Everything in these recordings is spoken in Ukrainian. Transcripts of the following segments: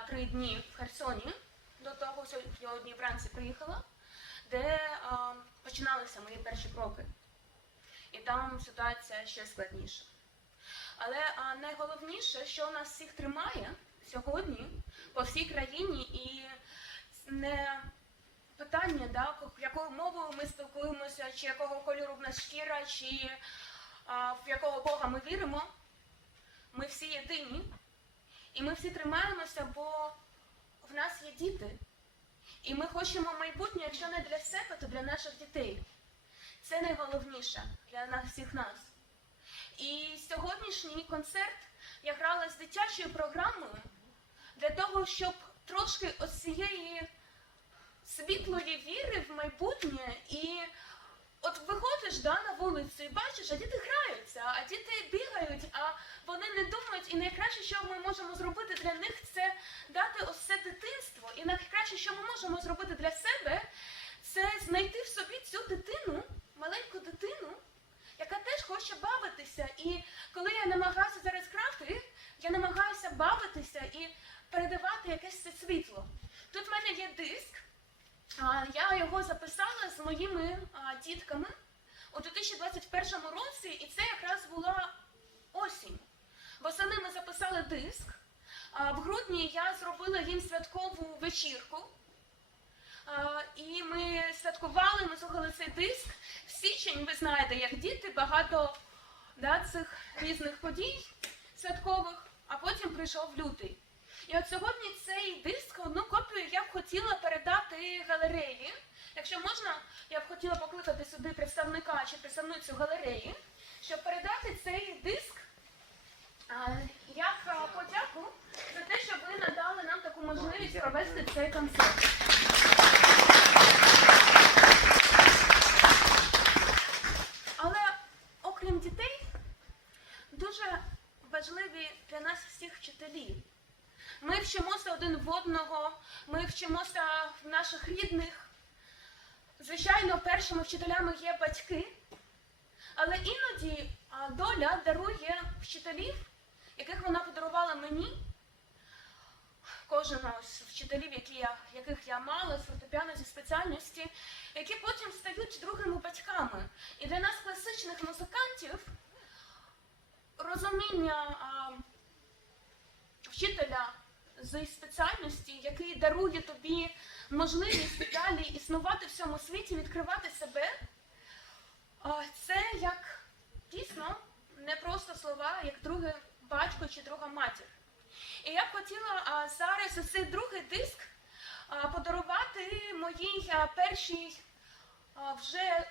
три дні в Херсоні, до того сьогодні вранці приїхала, де а, починалися мої перші кроки. І там ситуація ще складніша. Але а, найголовніше, що нас всіх тримає сьогодні по всій країні, і не питання, да, якою мовою ми спілкуємося, чи якого кольору в нас шкіра, чи а, в якого Бога ми віримо. Ми всі єдині, і ми всі тримаємося, бо в нас є діти. І ми хочемо майбутнє, якщо не для себе, то для наших дітей. Це найголовніше для нас всіх нас. І сьогоднішній концерт я грала з дитячою програмою для того, щоб трошки ось світлої віри в майбутнє і от виходиш да, на вулицю і бачиш, а діти граються, а діти бігають, а вони не думають, і найкраще, що ми можемо зробити для них, це дати ось це дитинство. І найкраще, що ми можемо зробити для себе, це знайти в собі цю дитину, маленьку дитину, яка теж хоче бавитися. І коли я намагаюся зараз грати, я намагаюся бавитися і передавати якесь це світло. Тут в мене є диск. Я його записала з моїми дітками у 2021 році, і це якраз була осінь. Восени ми записали диск. В грудні я зробила їм святкову вечірку. І ми святкували, ми слухали цей диск. В січень, ви знаєте, як діти, багато да, цих різних подій святкових, а потім прийшов лютий. І от сьогодні цей диск, одну копію я б хотіла передати галереї. Якщо можна, я б хотіла покликати сюди представника чи представницю галереї, щоб передати цей диск як подяку за те, що ви надали нам таку можливість провести цей концерт. Але окрім дітей, дуже важливі для нас всіх вчителі. Ми вчимося один в одного, ми вчимося в наших рідних. Звичайно, першими вчителями є батьки, але іноді доля дарує вчителів, яких вона подарувала мені. Кожен з вчителів, які я, яких я мала з фортепіано зі спеціальності, які потім стають другими батьками. І для нас, класичних музикантів, розуміння а, вчителя з спеціальності, який дарує тобі можливість далі існувати в цьому світі, відкривати себе, а, це як дійсно не просто слова, як другий батько чи друга матір. І я б хотіла зараз ось цей другий диск подарувати моїй першій вже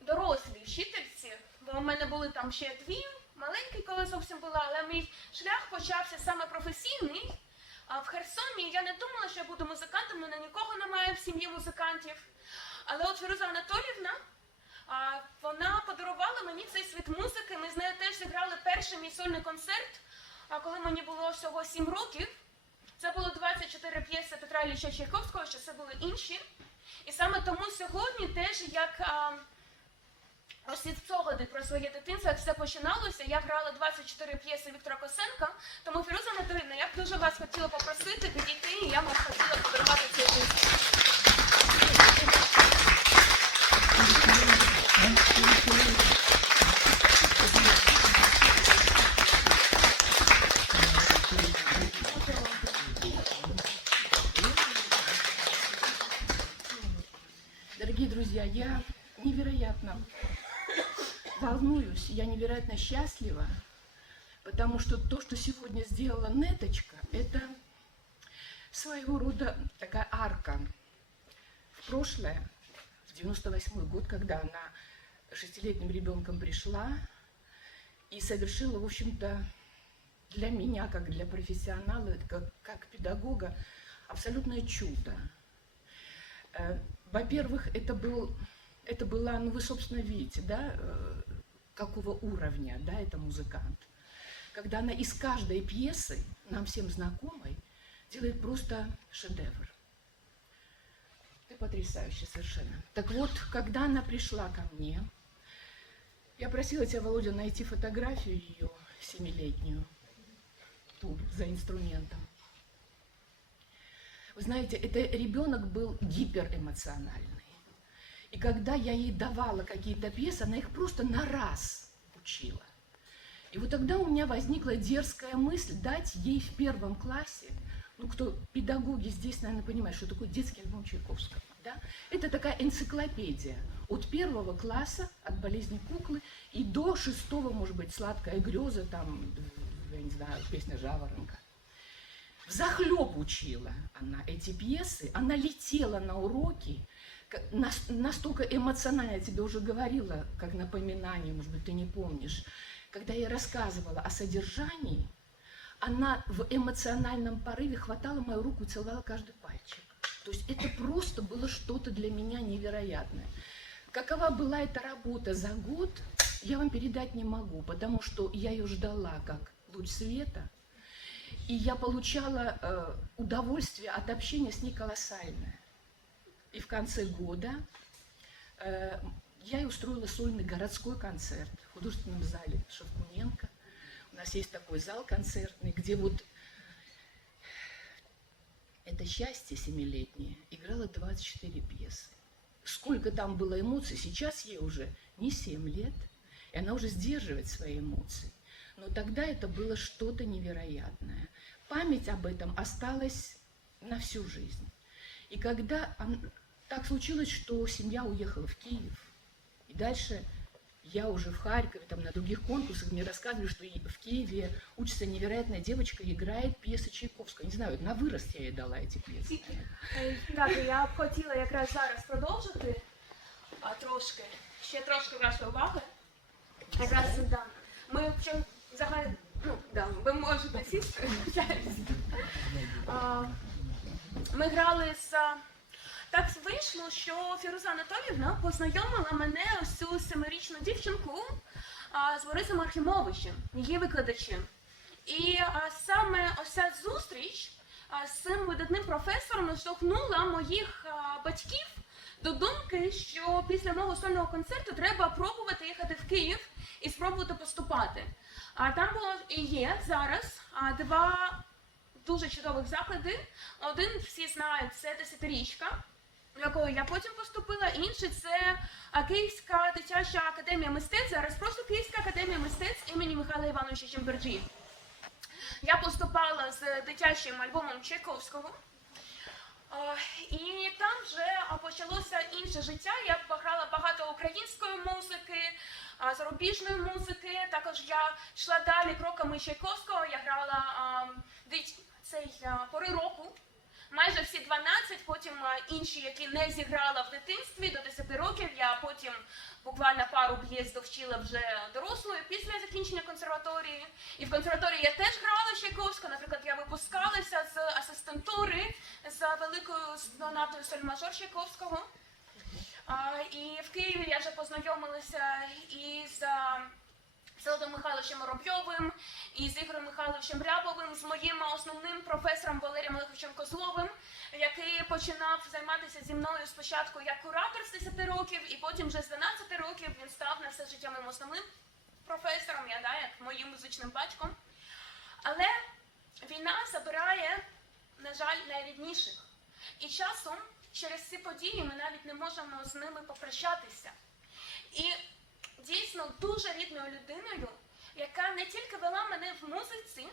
дорослій вчительці, бо в мене були там ще дві маленькі, коли зовсім була, але мій шлях почався саме професійний. А в Херсоні я не думала, що я буду музикантом, у мене нікого немає в сім'ї музикантів. Але от Фіруза Анатолівна, вона подарувала мені цей світ музики. Ми з нею теж зіграли перший мій сольний концерт, а коли мені було всього 7 років. Це було 24 п'єси Петра Ілліча Чайковського, що це були інші. І саме тому сьогодні теж як а, спогади про своє дитинство, як все починалося. Я грала 24 п'єси Віктора Косенка. Тому Фіруза Анатолійовна, я б дуже вас хотіла попросити підійти, і я вам хотіла подарувати цей диск. Дорогие друзья, я невероятно волнуюсь, я невероятно счастлива, потому что то, что сегодня сделала Неточка, это своего рода такая арка в прошлое, в 98 год, когда она шестилетним ребенком пришла и совершила, в общем-то, для меня, как для профессионала, как, как педагога, абсолютное чудо. Э, Во-первых, это, был, это была, ну вы, собственно, видите, да, э, какого уровня, да, это музыкант. Когда она из каждой пьесы, нам всем знакомой, делает просто шедевр. Это потрясающе совершенно. Так вот, когда она пришла ко мне, я просила тебя, Володя, найти фотографию ее семилетнюю, ту, за инструментом. Вы знаете, это ребенок был гиперэмоциональный. И когда я ей давала какие-то пьесы, она их просто на раз учила. И вот тогда у меня возникла дерзкая мысль дать ей в первом классе, ну, кто педагоги здесь, наверное, понимают, что такое детский альбом Чайковского. Да? Это такая энциклопедия от первого класса, от болезни куклы, и до шестого, может быть, сладкая греза, там, я не знаю, песня Жаворонка. Взахлеб учила она эти пьесы, она летела на уроки, настолько эмоционально, я тебе уже говорила, как напоминание, может быть, ты не помнишь, когда я рассказывала о содержании, она в эмоциональном порыве хватала мою руку и целовала каждый пальчик. То есть это просто было что-то для меня невероятное. Какова была эта работа за год, я вам передать не могу, потому что я ее ждала как луч света, и я получала э, удовольствие от общения с ней колоссальное. И в конце года э, я ей устроила сольный городской концерт в художественном зале Шевкуненко. У нас есть такой зал концертный, где вот это счастье семилетнее играло 24 пьесы. Сколько там было эмоций, сейчас ей уже не 7 лет, и она уже сдерживает свои эмоции. Но тогда это было что-то невероятное. Память об этом осталась на всю жизнь. И когда он- так случилось, что семья уехала в Киев, и дальше я уже в Харькове, там на других конкурсах мне рассказывали, что и в Киеве учится невероятная девочка, и играет пьесы Чайковского. Не знаю, на вырост я ей дала эти пьесы. Е, Так, я б хотіла якраз зараз продовжити а, трошки, ще трошки вашої уваги. Якраз да. Ми вже взагалі, ну да, ви можете сісти. А, Ми грали з. так вийшло, що Фіруза Анатоліївна познайомила мене ось цю семирічну дівчинку з Борисом Архімовичем, її викладачем. І саме ось ця зустріч з цим видатним професором наштовхнула моїх батьків до думки, що після мого сольного концерту треба пробувати їхати в Київ і спробувати поступати. А там було і є зараз два дуже чудових заклади. Один всі знають, це десятирічка, в якою я потім поступила. Інший це Київська дитяча академія мистецтв. Зараз просто Київська академія мистецтв імені Михайла Івановича Чемберджі. Я поступала з дитячим альбомом Чайковського. І там вже почалося інше життя. Я пограла багато української музики, зарубіжної музики. Також я йшла далі кроками Чайковського. Я грала цей пори року. Майже всі 12, потім інші, які не зіграла в дитинстві до 10 років. Я потім буквально пару п'єс довчила вже дорослою після закінчення консерваторії. І в консерваторії я теж грала Чайковського. Наприклад, я випускалася з асистентури за великою сонатою соль-мажор Чайковського. І в Києві я вже познайомилася із а, Селодом Михайловичем Воробйовим, і з Ігорем Михайловичем Рябовим, з моїм основним професором Валерієм Олеговичем Козловим, який починав займатися зі мною спочатку як куратор з 10 років, і потім вже з 12 років він став на все життя моїм основним професором, я да, як моїм музичним батьком. Але війна забирає, на жаль, найрідніших. І часом через ці події ми навіть не можемо з ними попрощатися. І дійсно дуже рідною людиною, яка не тільки вела мене в музиці,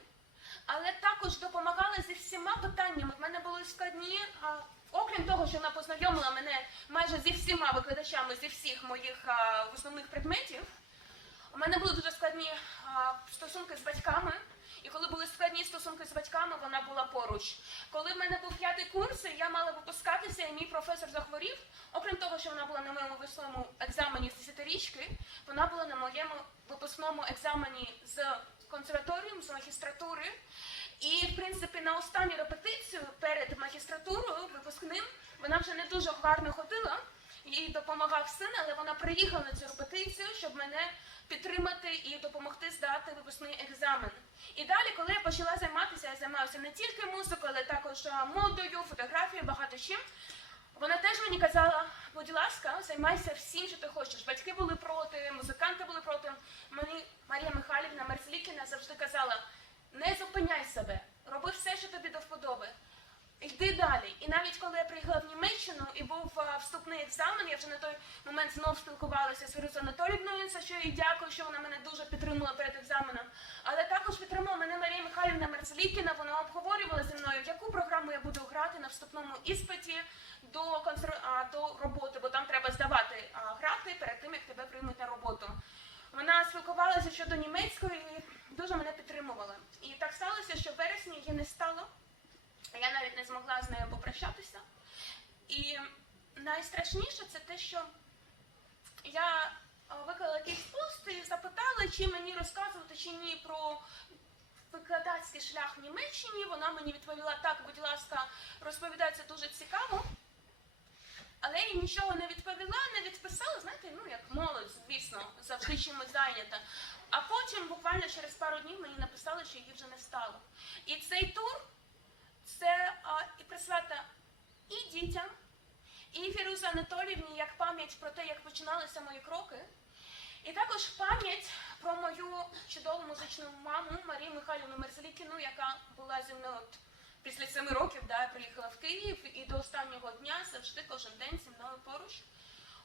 але також допомагала зі всіма питаннями. В мене були складні, а, окрім того, що вона познайомила мене майже зі всіма викладачами зі всіх моїх а, основних предметів. У мене були дуже складні а, стосунки з батьками. І коли були складні стосунки з батьками, вона була поруч. Коли в мене був п'ятий курс, я мала випускатися, і мій професор захворів. Окрім того, що вона була на моєму випускному екзамені з 10-річки, вона була на моєму випускному екзамені з консерваторіум, з магістратури. І, в принципі, на останню репетицію перед магістратурою, випускним, вона вже не дуже гарно ходила. Їй допомагав син, але вона приїхала на цю репетицію, щоб мене підтримати і допомогти здати випускний екзамен. І далі, коли я почала займатися, я займалася не тільки музикою, але також модою, фотографією, багато чим. Вона теж мені казала, будь ласка, займайся всім, що ти хочеш. Батьки були проти, музиканти були проти. Мені Марія Михайлівна Мерзлікіна завжди казала: не зупиняй себе, роби все, що тобі до вподоби. Йди далі. І навіть коли я приїхала в Німеччину і був а, вступний екзамен, я вже на той момент знов спілкувалася з Ірусою Анатолівною, за що їй дякую, що вона мене дуже підтримала перед екзаменом. Але також підтримала мене Марія Михайлівна Мерзлікіна. Вона обговорювала зі мною, яку програму я буду грати на вступному іспиті до констр... а, до роботи, бо там треба здавати а, грати перед тим, як тебе приймуть на роботу. Вона спілкувалася щодо німецької і дуже мене підтримувала. І так сталося, що в вересні її не стало. Я навіть не змогла з нею попрощатися. І найстрашніше це те, що я а, виклала якийсь пост і запитала, чи мені розказувати чи ні про викладацький шлях в Німеччині. Вона мені відповіла так, будь ласка, розповідай, це дуже цікаво. Але я нічого не відповіла, не відписала, знаєте, ну як молодь, звісно, завжди чимось зайнята. А потім, буквально через пару днів, мені написали, що її вже не стало. І цей тур це а, і присвята і дітям, і Фірузі Анатоліївні як пам'ять про те, як починалися мої кроки, і також пам'ять про мою чудову музичну маму Марію Михайлівну Мерзелікіну, яка була зі мною от після семи років, да, я приїхала в Київ і до останнього дня завжди кожен день зі мною поруч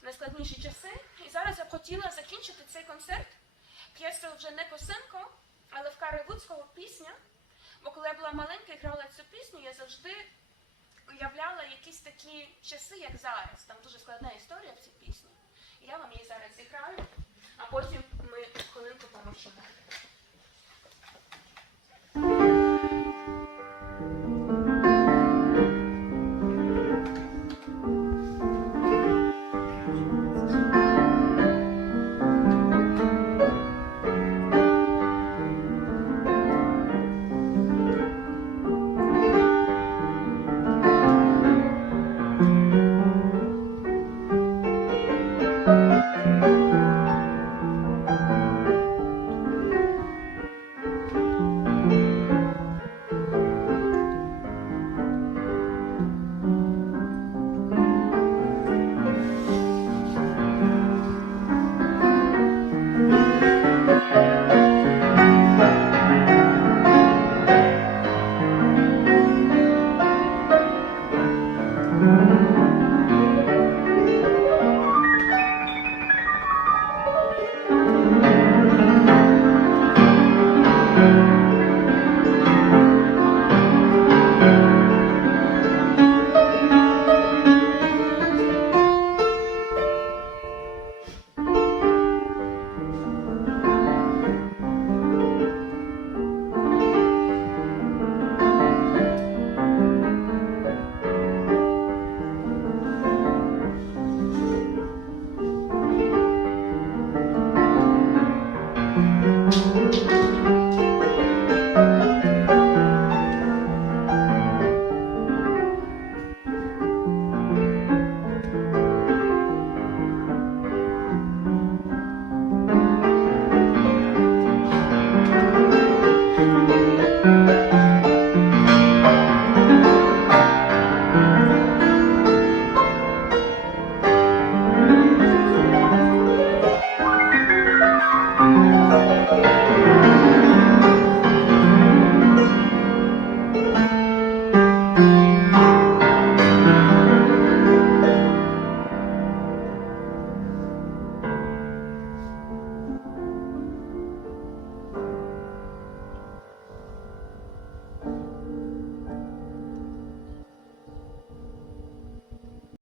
в найскладніші часи. І зараз я б хотіла закінчити цей концерт п'єсою вже не Косенко, але в Кари Вудського пісня. Бо коли я була маленька і грала цю пісню, я завжди уявляла якісь такі часи, як зараз. Там дуже складна історія в цій пісні. Я вам її зараз зіграю, а потім ми хвилинку помовчимо.